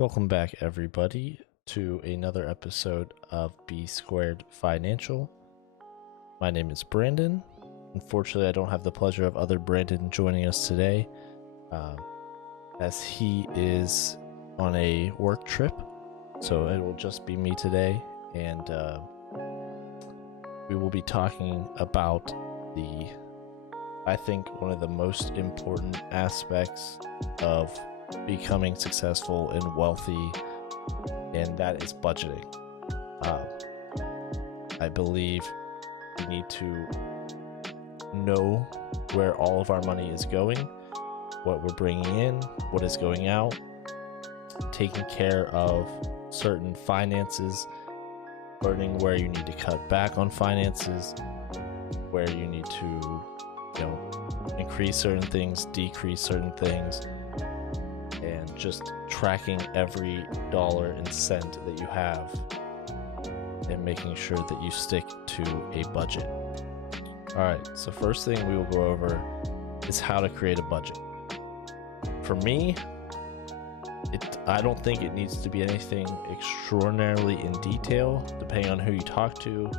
Welcome back, everybody, to another episode of B Squared Financial. My name is Brandon. Unfortunately, I don't have the pleasure of other Brandon joining us today, as he is on a work trip. So it will just be me today, and we will be talking about I think, one of the most important aspects of becoming successful and wealthy, and that is budgeting. I believe we need to know where all of our money is going, what we're bringing in, what is going out, taking care of certain finances, learning where you need to cut back on finances, where you need to increase certain things, decrease certain things, and just tracking every dollar and cent that you have and making sure that you stick to a budget. Alright, so first thing we will go over is how to create a budget. For me, I don't think it needs to be anything extraordinarily in detail. Depending on who you talk to,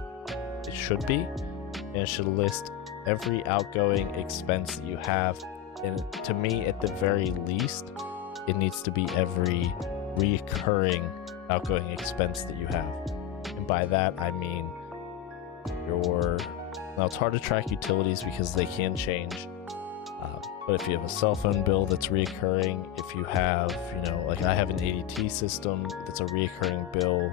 it should be, and it should list every outgoing expense that you have, and to me, at the very least, it needs to be every reoccurring outgoing expense that you have. And by that I mean now it's hard to track utilities because they can change, but if you have a cell phone bill that's reoccurring, if you have like I have an ADT system that's a reoccurring bill,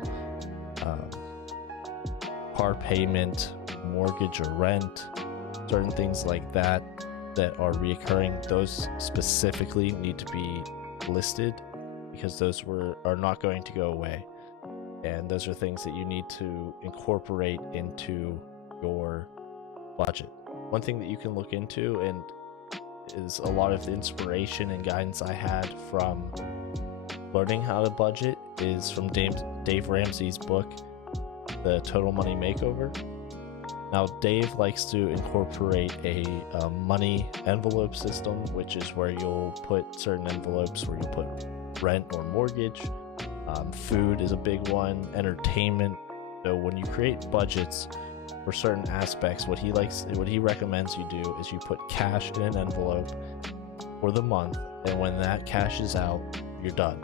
car payment, mortgage or rent, certain things like that are reoccurring, those specifically need to be listed because those are not going to go away, and those are things that you need to incorporate into your budget. One thing that you can look into, and is a lot of the inspiration and guidance I had from learning how to budget, is from Dave Ramsey's book, The Total Money Makeover. Now, Dave likes to incorporate a money envelope system, which is where you'll put certain envelopes where you'll put rent or mortgage. Food is a big one, entertainment. So when you create budgets for certain aspects, what he recommends you do is you put cash in an envelope for the month, and when that cash is out, you're done.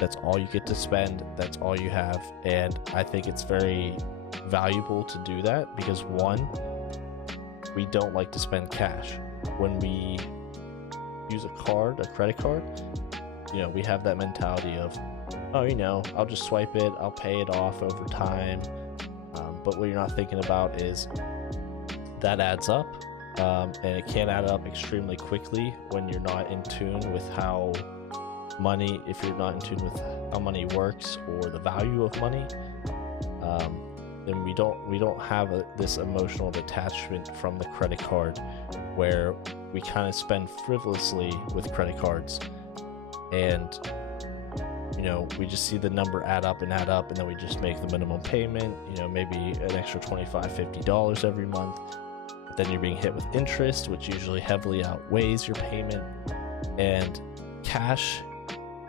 That's all you get to spend, that's all you have, and I think it's very valuable to do that because, one, we don't like to spend cash. When we use a credit card, we have that mentality of, I'll just swipe it, I'll pay it off over time, but what you're not thinking about is that adds up, and it can add up extremely quickly when you're not in tune with if you're not in tune with how money works or the value of money. Then we don't have this emotional detachment from the credit card, where we kind of spend frivolously with credit cards, and we just see the number add up, and then we just make the minimum payment, maybe an extra $25-50 every month, but then you're being hit with interest, which usually heavily outweighs your payment, and cash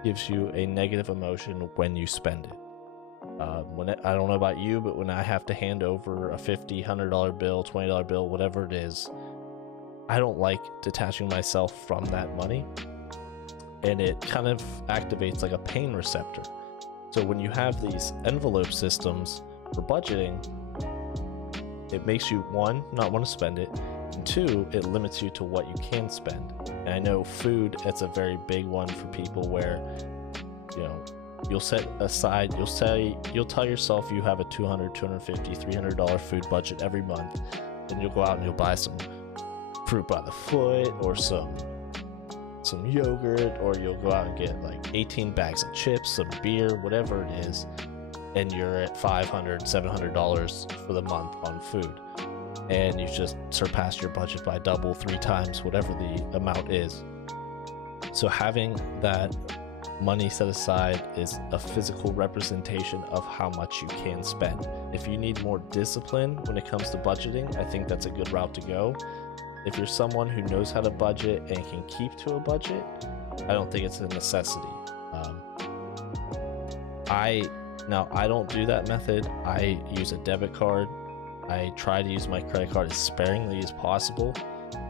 gives you a negative emotion when you spend it. I don't know about you, but when I have to hand over a $50, $100 bill, $20 bill, whatever it is, I don't like detaching myself from that money, and it kind of activates like a pain receptor. So when you have these envelope systems for budgeting, it makes you, one, not want to spend it, and two, it limits you to what you can spend. And I know food, it's a very big one for people where you'll set aside, you'll tell yourself you have a $200, $250, $300 food budget every month. Then you'll go out and you'll buy some fruit by the foot, or some yogurt, or you'll go out and get like 18 bags of chips, some beer, whatever it is, and you're at $500, $700 for the month on food. And you've just surpassed your budget by double, 3 times, whatever the amount is. So having that money set aside is a physical representation of how much you can spend. If you need more discipline when it comes to budgeting, I think that's a good route to go. If you're someone who knows how to budget and can keep to a budget, I don't think it's a necessity. I don't do that method. I use a debit card. I try to use my credit card as sparingly as possible.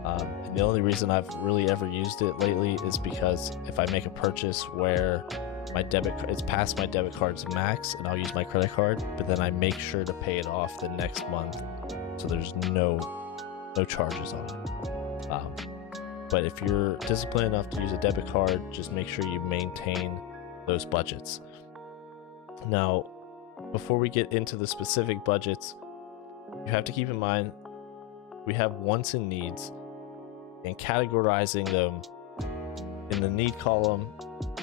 And the only reason I've really ever used it lately is because if I make a purchase where it's past my debit card's max, and I'll use my credit card, but then I make sure to pay it off the next month, so there's no charges on it. But if you're disciplined enough to use a debit card, just make sure you maintain those budgets. Now, before we get into the specific budgets, you have to keep in mind we have wants and needs, and categorizing them in the need column,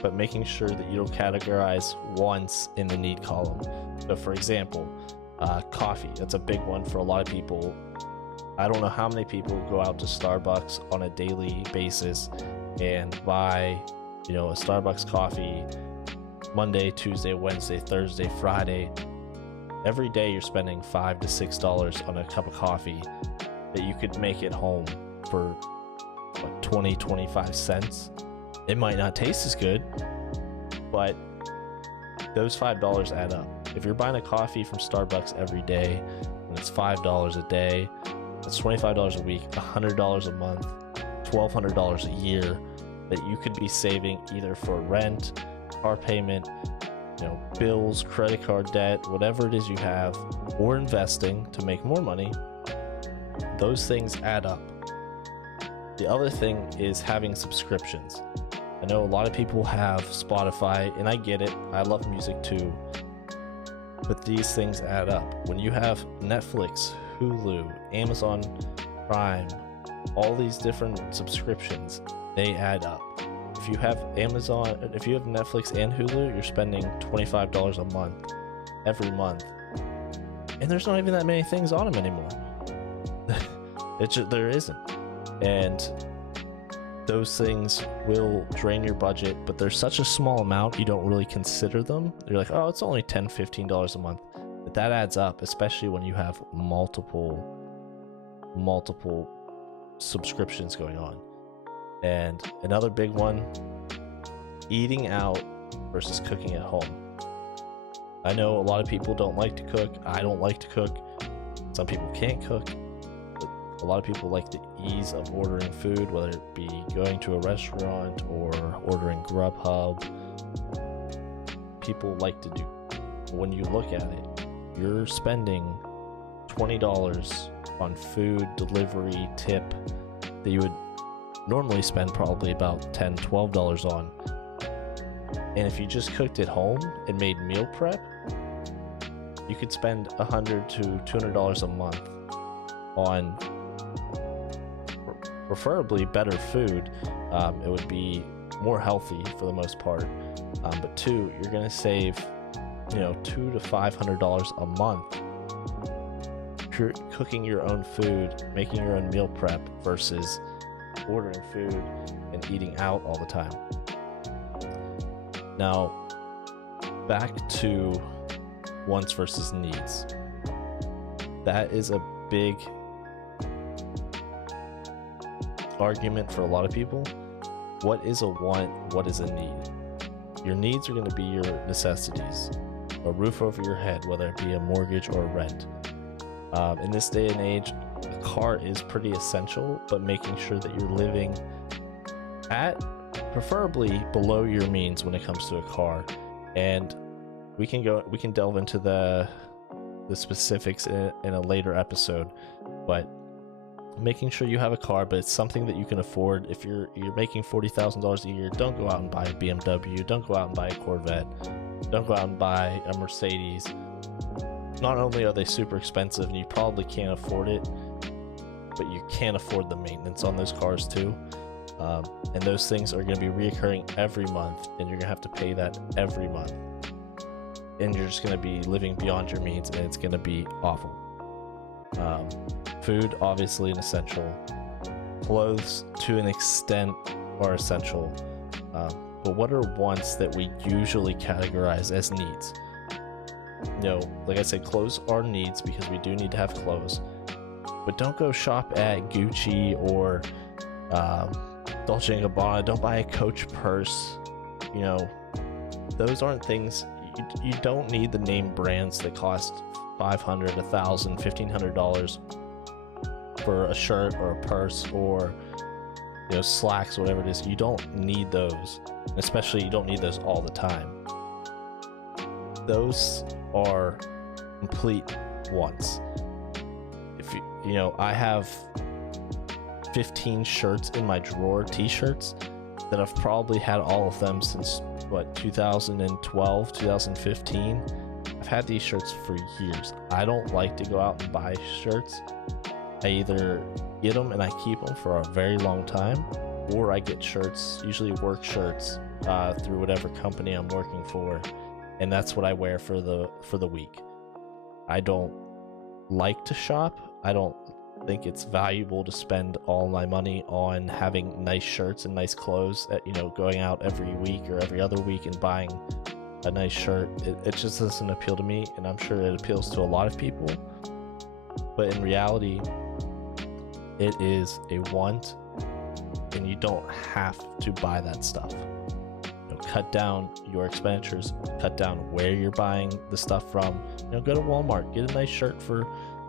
but making sure that you don't categorize wants in the need column. So for example, coffee, that's a big one for a lot of people. I don't know how many people go out to Starbucks on a daily basis and buy, a Starbucks coffee Monday, Tuesday, Wednesday, Thursday, Friday. Every day you're spending $5 to $6 on a cup of coffee that you could make at home for 20-25 cents. It might not taste as good, but those $5 add up. If you're buying a coffee from Starbucks every day and it's $5 a day, that's $25 a week, $100 a month, $1,200 a year that you could be saving either for rent, car payment, bills, credit card debt, whatever it is you have, or investing to make more money. Those things add up. The other thing is having subscriptions. I know a lot of people have Spotify, and I get it. I love music too. But these things add up. When you have Netflix, Hulu, Amazon Prime, all these different subscriptions, they add up. If you have Netflix and Hulu, you're spending $25 a month every month. And there's not even that many things on them anymore. There isn't. And those things will drain your budget, but they're such a small amount, you don't really consider them. You're like, oh, it's only $10, $15 a month. But that adds up, especially when you have multiple subscriptions going on. And another big one, eating out versus cooking at home. I know a lot of people don't like to cook. I don't like to cook. Some people can't cook. But a lot of people like the ease of ordering food, whether it be going to a restaurant or ordering Grubhub. People like to do. When you look at it, you're spending $20 on food, delivery, tip that you would normally spend probably about $10, $12 on. And if you just cooked at home and made meal prep, you could spend $100 to $200 a month on preferably better food. It would be more healthy for the most part. But two, you're going to save, $200 to $500 a month if you're cooking your own food, making your own meal prep versus ordering food and eating out all the time. Now, back to wants versus needs. That is a big argument for a lot of people. What is a want? What is a need? Your needs are going to be your necessities. A roof over your head, whether it be a mortgage or a rent. In this day and age, a car is pretty essential, but making sure that you're living at preferably below your means when it comes to a car. And we can delve into the specifics in a later episode, but making sure you have a car, but it's something that you can afford. If you're making $40,000 a year, don't go out and buy a BMW, don't go out and buy a Corvette, don't go out and buy a Mercedes. Not only are they super expensive and you probably can't afford it, but you can't afford the maintenance on those cars too. And those things are going to be reoccurring every month, and you're going to have to pay that every month. And you're just going to be living beyond your means, and it's going to be awful. Food, obviously an essential. Clothes, to an extent, are essential. But what are wants that we usually categorize as needs? Like I said, clothes are needs because we do need to have clothes. But don't go shop at Gucci or Dolce & Gabbana. Don't buy a Coach purse. Those aren't things you don't need the name brands that cost $500, $1,000, $1,500 for a shirt or a purse or slacks, whatever it is. You don't need those, especially you don't need those all the time. Those are complete wants. If I have 15 shirts in my drawer, t-shirts, that I've probably had all of them since 2012, 2015. I've had these shirts for years. I don't like to go out and buy shirts. I either get them and I keep them for a very long time, or I get shirts, usually work shirts, through whatever company I'm working for, and that's what I wear for the week. I don't like to shop. I don't think it's valuable to spend all my money on having nice shirts and nice clothes, going out every week or every other week and buying a nice shirt. It just doesn't appeal to me, and I'm sure it appeals to a lot of people, but in reality it is a want, and you don't have to buy that stuff. Cut down your expenditures, cut down where you're buying the stuff from. Go to Walmart, get a nice shirt for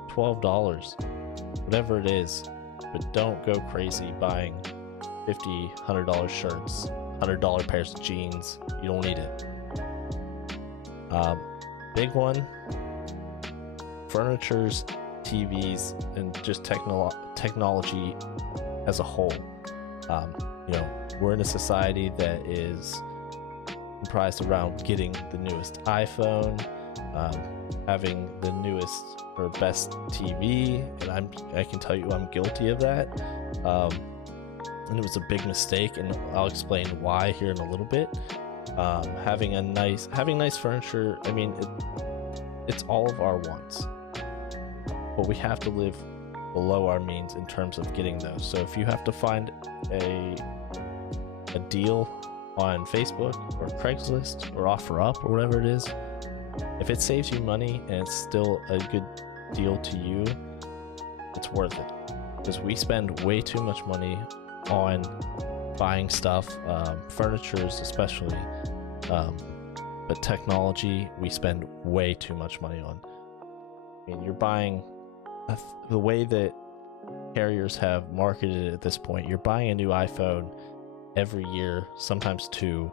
$12, whatever it is, but don't go crazy buying $50, $100 shirts, $100 pairs of jeans. You don't need it. Big one, furnitures, TVs, and just technology as a whole. We're in a society that is comprised around getting the newest iPhone, having the newest or best TV, and I can tell you I'm guilty of that, and it was a big mistake, and I'll explain why here in a little bit. Having nice furniture, it's all of our wants, but we have to live below our means in terms of getting those. So if you have to find a deal on Facebook or Craigslist or OfferUp or whatever it is, if it saves you money and it's still a good deal to you, it's worth it, because we spend way too much money on buying stuff, furnitures especially, but technology we spend way too much money on. You're buying the way that carriers have marketed it at this point, you're buying a new iPhone every year, sometimes two,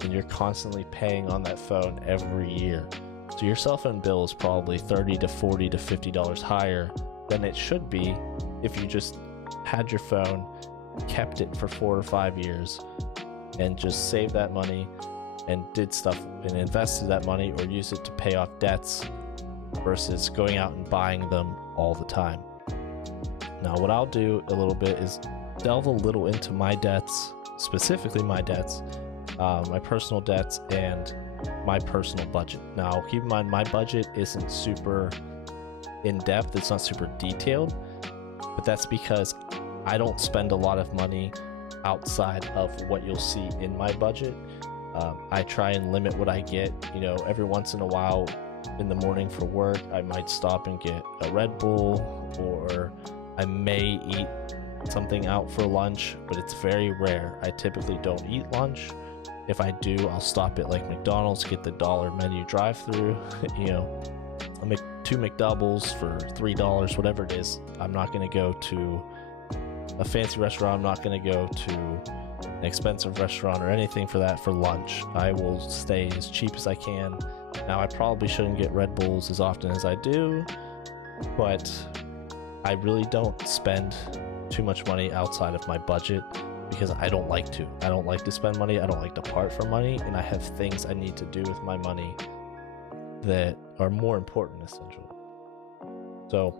and you're constantly paying on that phone every year. So your cell phone bill is probably $30 to $40 to $50 higher than it should be if you just had your phone, kept it for 4 or 5 years, and just saved that money and did stuff and invested that money or used it to pay off debts versus going out and buying them all the time. Now, what I'll do a little bit is delve a little into my debts, specifically my debts, my personal debts, and my personal budget. Now, keep in mind, my budget isn't super in depth, it's not super detailed, but that's because I don't spend a lot of money outside of what you'll see in my budget. I try and limit what I get. Every once in a while in the morning for work, I might stop and get a Red Bull, or I may eat something out for lunch, but it's very rare. I typically don't eat lunch. If I do, I'll stop at like McDonald's, get the dollar menu drive-through. I'll make 2 McDoubles for $3, whatever it is. I'm not going to go to a fancy restaurant. I'm not going to go to an expensive restaurant or anything for lunch. I will stay as cheap as I can. Now, I probably shouldn't get Red Bulls as often as I do, but I really don't spend too much money outside of my budget because I don't like to. I don't like to spend money. I don't like to part from money, and I have things I need to do with my money that are more important, essentially. So,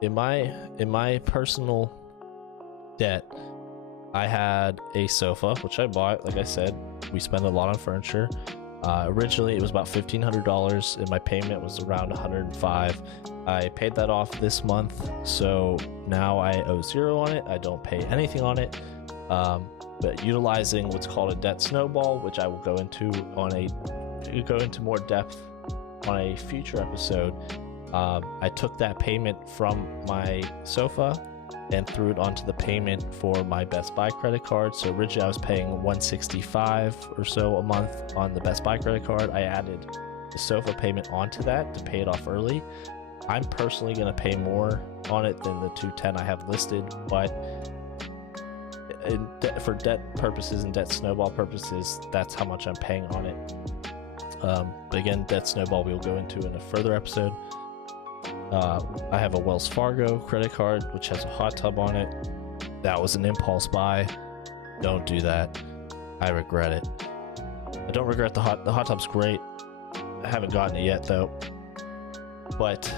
in my personal debt, I had a sofa, which I bought. Like I said, we spend a lot on furniture. Originally, it was about $1,500, and my payment was around $105. I paid that off this month, so now I owe $0 on it. I don't pay anything on it. But utilizing what's called a debt snowball, which I will go into more depth on a future episode. I took that payment from my sofa and threw it onto the payment for my Best Buy credit card. So originally I was paying $165 or so a month on the Best Buy credit card. I added the sofa payment onto that to pay it off early. I'm personally going to pay more on it than the $210 I have listed, but for debt purposes and debt snowball purposes, that's how much I'm paying on it. But again, debt snowball we'll go into in a further episode. I have a Wells Fargo credit card which has a hot tub on it. That was an impulse buy. Don't do that. I regret it. I don't regret the hot tub's great. I haven't gotten it yet though. But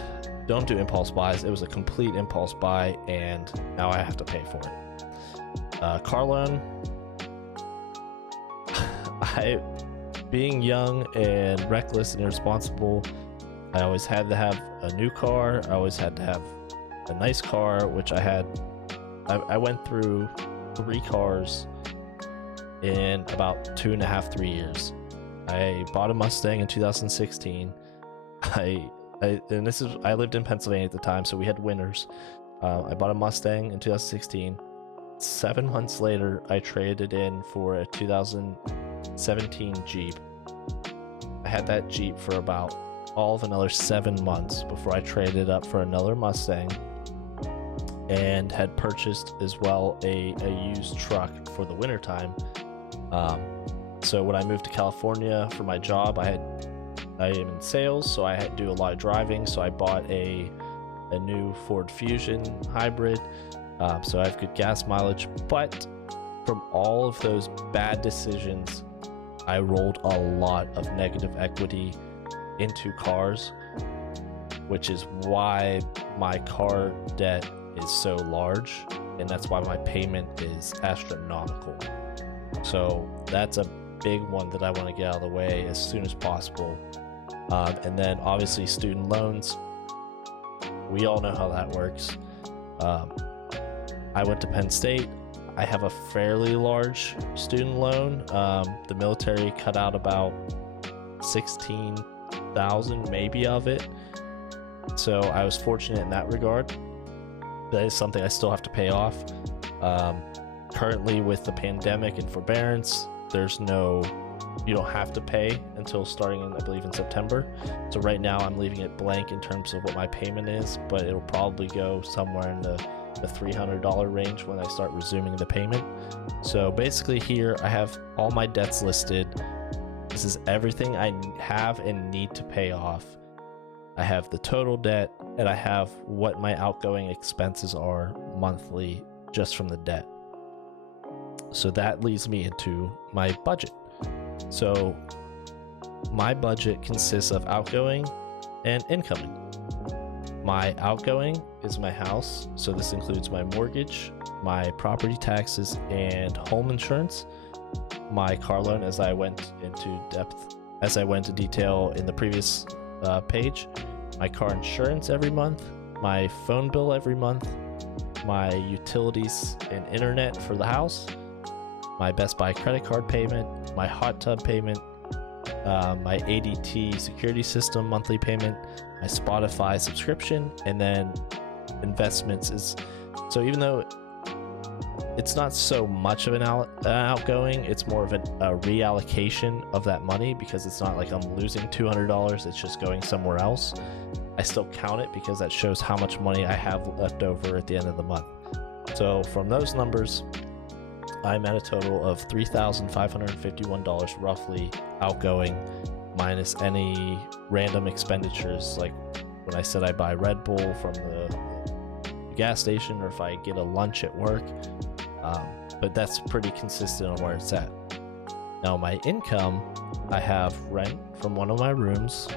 don't do impulse buys. It was a complete impulse buy and now I have to pay for it. Car loan. Being young and reckless and irresponsible, I always had to have a new car. I always had to have a nice car, which I had. I went through 3 cars in about 2.5, 3 years. I bought a Mustang in 2016. I lived in Pennsylvania at the time, so we had winters. I bought a Mustang in 2016. 7 months later, I traded in for a 2017 Jeep. I had that Jeep for about all of another 7 months before I traded up for another Mustang, and had purchased as well a used truck for the wintertime. So when I moved to California for my job, I am in sales, so I had to do a lot of driving, so I bought a new Ford Fusion hybrid, so I have good gas mileage. But from all of those bad decisions, I rolled a lot of negative equity into cars, which is why my car debt is so large, and that's why my payment is astronomical. So that's a big one that I want to get out of the way as soon as possible. And then obviously student loans. We all know how that works. I went to Penn State. I have a fairly large student loan. The military cut out about 16,000 maybe of it. So I was fortunate in that regard. That is something I still have to pay off. Currently with the pandemic and forbearance, you don't have to pay until starting in, I believe, in September. So right now I'm leaving it blank in terms of what my payment is, but it'll probably go somewhere in the $300 range when I start resuming the payment. So basically here I have all my debts listed. This is everything I have and need to pay off. I have the total debt, and I have what my outgoing expenses are monthly just from the debt. So that leads me into my budget. So my budget consists of outgoing and incoming. My outgoing is my house, so this includes my mortgage, my property taxes, and home insurance. My car loan, as I went into detail in the previous page, my car insurance every month, my phone bill every month, my utilities and internet for the house, my Best Buy credit card payment, my hot tub payment, my ADT security system monthly payment, my Spotify subscription, and then investments so even though it's not so much of an outgoing, it's more of a reallocation of that money, because it's not like I'm losing $200, it's just going somewhere else. I still count it because that shows how much money I have left over at the end of the month. So from those numbers, I'm at a total of $3,551 roughly outgoing, minus any random expenditures, like when I said I buy Red Bull from the gas station, or if I get a lunch at work. But that's pretty consistent on where it's at. Now my income, I have rent from one of my rooms,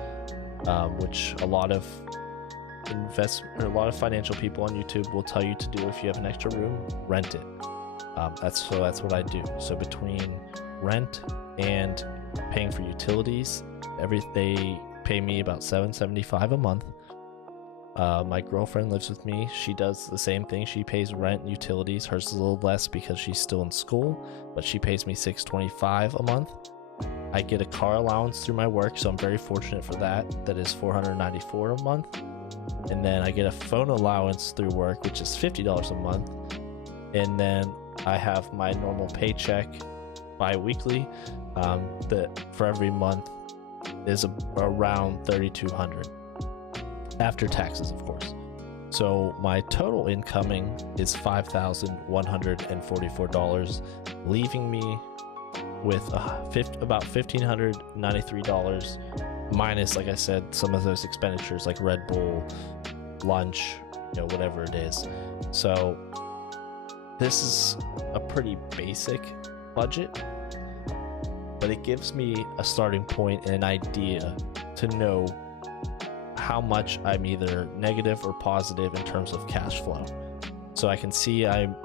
which a lot of financial people on YouTube will tell you to do. If you have an extra room, rent it. That's what I do. So between rent and paying for utilities, they pay me about $775 a month. My girlfriend lives with me. She does the same thing. She pays rent and utilities. Hers is a little less because she's still in school, but she pays me $625 a month. I get a car allowance through my work, so I'm very fortunate for that. That is $494 a month. and then I get a phone allowance through work, which is $50 a month, and then I have my normal paycheck bi-weekly that for every month is around $3,200 after taxes, of course. So my total incoming is $5,144, leaving me with about $1,593 minus, like I said, some of those expenditures like Red Bull, lunch, whatever it is. So this is a pretty basic budget, but it gives me a starting point and an idea to know how much I'm either negative or positive in terms of cash flow. So I can see I'm,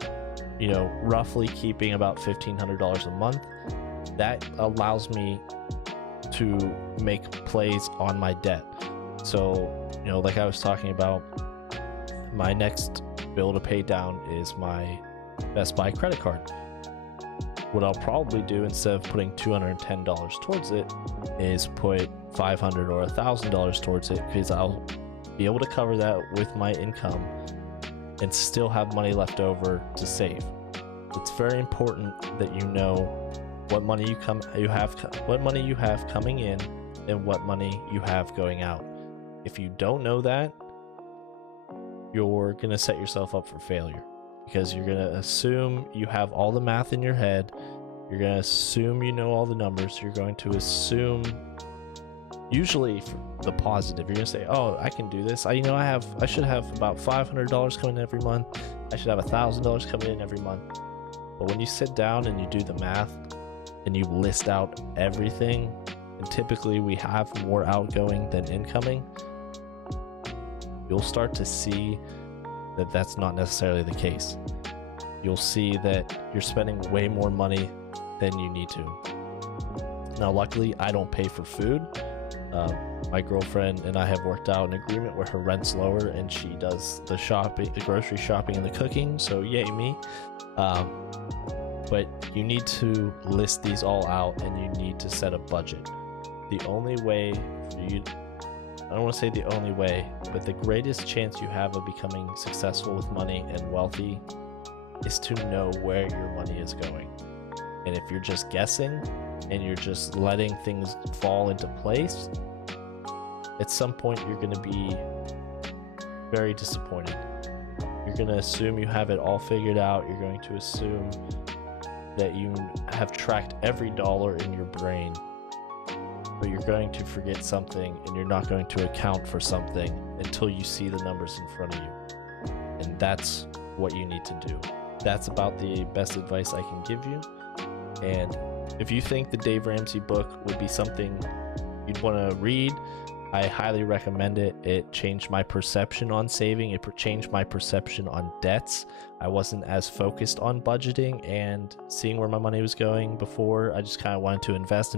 roughly keeping about $1,500 a month. That allows me to make plays on my debt. So, like I was talking about, my next bill to pay down is my Best Buy credit card. What I'll probably do, instead of putting $210 towards it, is put $500 or $1,000 towards it, because I'll be able to cover that with my income and still have money left over to save. It's very important that you know what money you have coming in and what money you have going out. If you don't know that, you're going to set yourself up for failure, because you're going to assume you have all the math in your head. You're going to assume you know all the numbers. You're going to assume, usually for the positive, you're going to say, oh, I can do this. I should have about $500 coming in every month. I should have $1,000 coming in every month. But when you sit down and you do the math and you list out everything, and typically we have more outgoing than incoming, you'll start to see that that's not necessarily the case. You'll see that you're spending way more money than you need to. Now, luckily, I don't pay for food. My girlfriend and I have worked out an agreement where her rent's lower and she does the grocery shopping and the cooking, so yay me. But you need to list these all out, and you need to set a budget. The only way for you, I don't want to say the only way, but the greatest chance you have of becoming successful with money and wealthy is to know where your money is going. And if you're just guessing and you're just letting things fall into place, at some point you're going to be very disappointed. You're going to assume you have it all figured out. You're going to assume that you have tracked every dollar in your brain, but you're going to forget something, and you're not going to account for something until you see the numbers in front of you. And that's what you need to do. That's about the best advice I can give you. And if you think the Dave Ramsey book would be something you'd want to read, I highly recommend it. It changed my perception on saving. It changed my perception on debts. I wasn't as focused on budgeting and seeing where my money was going before. I just kind of wanted to invest.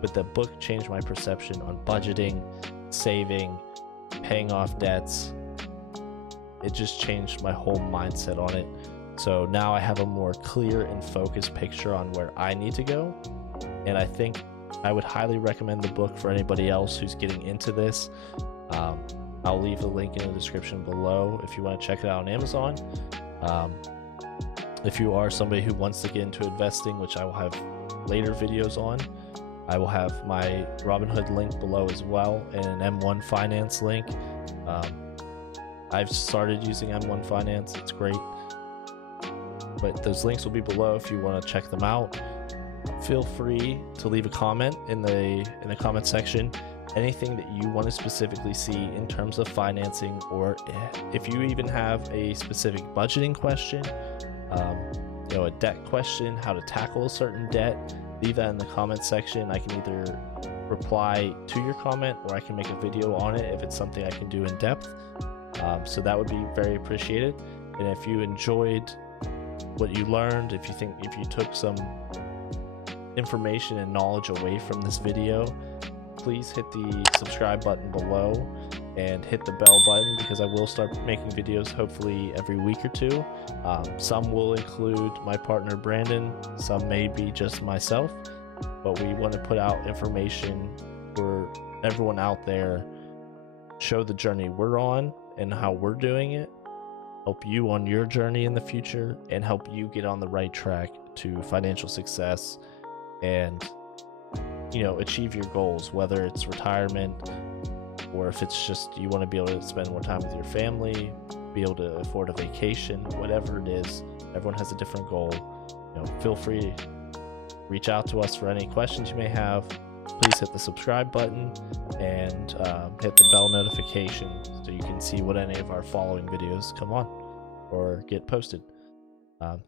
But the book changed my perception on budgeting, saving, paying off debts. It just changed my whole mindset on it. So now I have a more clear and focused picture on where I need to go. And I think I would highly recommend the book for anybody else who's getting into this. I'll leave the link in the description below if you want to check it out on Amazon. If you are somebody who wants to get into investing, which I will have later videos on, I will have my Robinhood link below as well, and an M1 Finance link. I've started using M1 Finance. It's great. But those links will be below if you want to check them out. Feel free to leave a comment in the comment section. Anything that you want to specifically see in terms of financing, or if you even have a specific budgeting question, a debt question, how to tackle a certain debt, leave that in the comment section. I can either reply to your comment, or I can make a video on it if it's something I can do in depth. So that would be very appreciated. And if you enjoyed what you learned, if you took some information and knowledge away from this video, please hit the subscribe button below and hit the bell button, because I will start making videos hopefully every week or two. Some will include my partner Brandon, some may be just myself, but we want to put out information for everyone out there show the journey we're on and how we're doing it, help you on your journey in the future, and help you get on the right track to financial success and, you know, achieve your goals, whether it's retirement or if it's just you want to be able to spend more time with your family, be able to afford a vacation, whatever it is. Everyone has a different goal. You know, feel free to reach out to us for any questions you may have. Please hit the subscribe button and hit the bell notification so you can see when any of our following videos come on or get posted.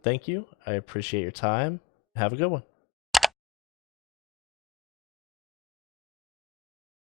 Thank you. I appreciate your time. Have a good one.